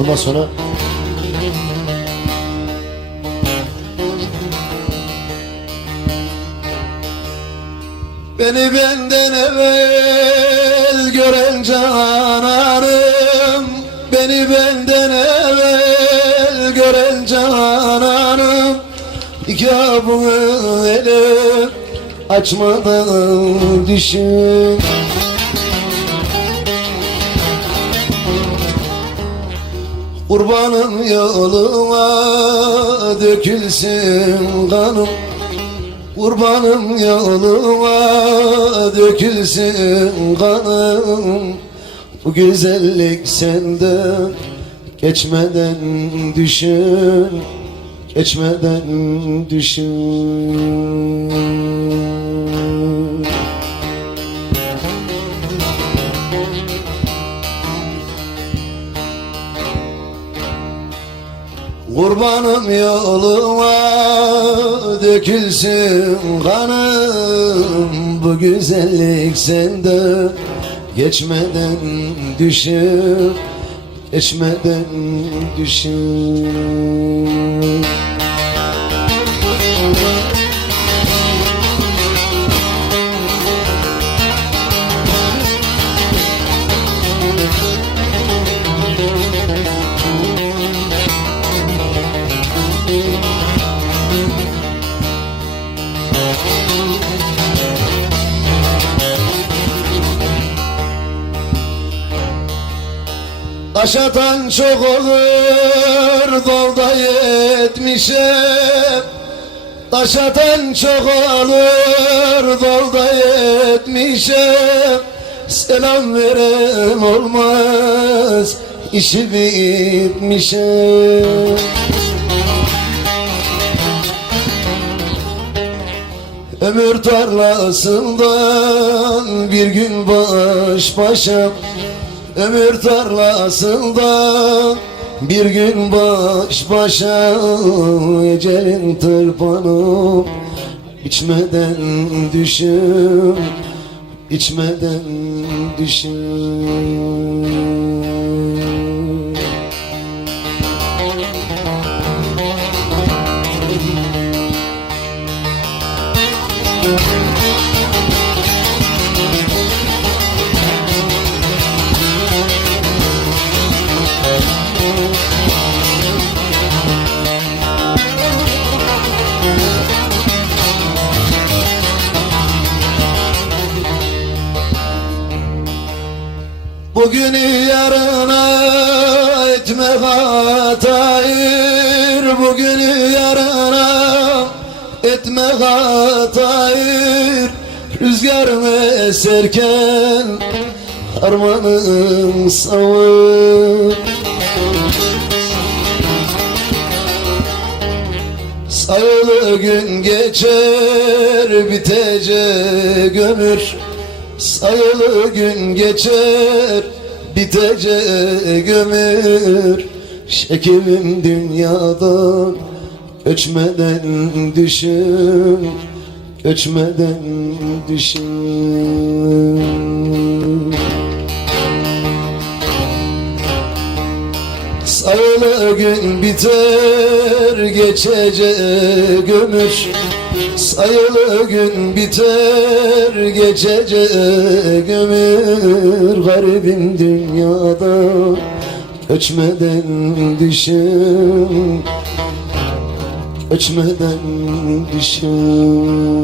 Bundan sonra Beni benden evvel gören cananım Beni benden evvel gören cananım. Nikahımı ele açmadan düşün Kurbanım yoluma dökülsün kanım. Kurbanım yoluma dökülsün kanım. Bu güzellik senden geçmeden düşün Geçmeden düşün Kurbanım yoluma dökülsün kanım. Bu güzellik sende. Geçmeden düşün Geçmeden düşün Taş atan çok olur dolda yetmişem. Taş atan çok olur dolda yetmişem. Selam verem olmaz işi bitmişem. Ömür tarlasından bir gün baş başa Ömür tarlasından bir gün baş başa Ecelin tırpanı. İçmeden düşün içmeden düşün Bugünü yarına etme hatayır. Bugünü yarına etme hatayır. Rüzgarın eserken harmanın savur Sayılı gün geçer bitecek ömür Sayılı gün geçer bitecek ömür. Şekimim dünyadan göçmeden düşün Göçmeden düşün. Sayılı gün biter geçecek ömür Sayılı gün biter geçecek ömür Garibim dünyada. Göçmeden düşün Göçmeden düşün